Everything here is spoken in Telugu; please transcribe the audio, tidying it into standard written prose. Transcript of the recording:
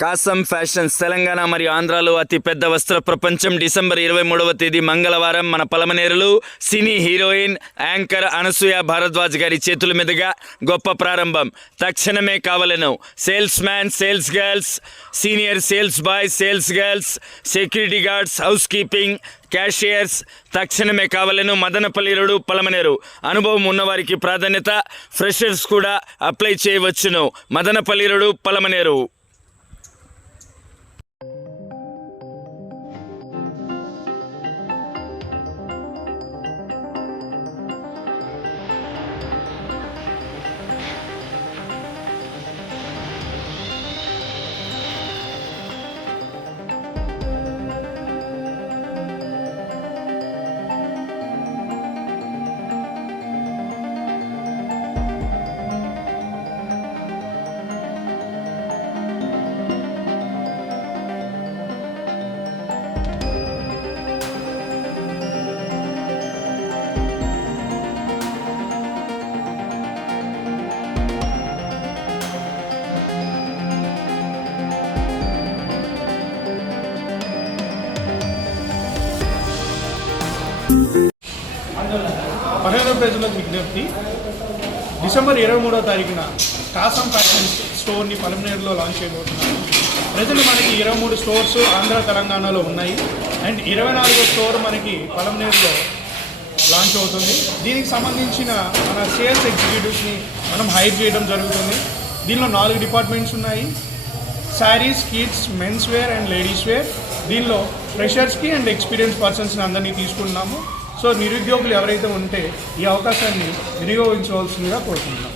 కాసం ఫ్యాషన్స్ తెలంగాణ మరియు ఆంధ్రాలో అతిపెద్ద వస్త్ర ప్రపంచం డిసెంబర్ 23వ తేదీ మంగళవారం మన పలమనేరులో cine heroine anchor Anasuya Bharadwaj గారి చేతుల మీదుగా గొప్ప ప్రారంభం. తక్షణమే కావాలను salesman, sales girls, senior sales boys, sales girls, security guards, housekeeping, cashiers తక్షణమే కావాలను. మదనపల్లి రోడ్, పలమనేరు. అనుభవం ఉన్నవారికి ప్రాధాన్యత, ఫ్రెషర్స్ కూడా అప్లై చేయవచ్చును. మదనపల్లి రోడ్, పలమనేరు. పన్నెండవ ప్రజలకు విజ్ఞప్తి, డిసెంబర్ 23వ తారీఖున కాసం ఫ్యాషన్ స్టోర్ని పలమనేరులో లాంచ్ చేయబోతున్నాము. ప్రజలు మనకి 23 స్టోర్స్ ఆంధ్ర తెలంగాణలో ఉన్నాయి. అండ్ 24వ స్టోర్ మనకి పలమనేరులో లాంచ్ అవుతుంది. దీనికి సంబంధించిన మన సేల్స్ ఎగ్జిక్యూటివ్స్ని మనం హైర్ చేయడం జరుగుతుంది. దీనిలో 4 డిపార్ట్మెంట్స్ ఉన్నాయి: saris, kids, men's wear and ladies wear. దీనిలో ఫ్రెషర్స్కి అండ్ ఎక్స్పీరియన్స్ పర్సన్స్ని అందరినీ తీసుకుంటున్నాము. సో నిరుద్యోగులు ఎవరైతే ఉంటే ఈ అవకాశాన్ని వినియోగించవలసిందిగా కోరుతున్నాం.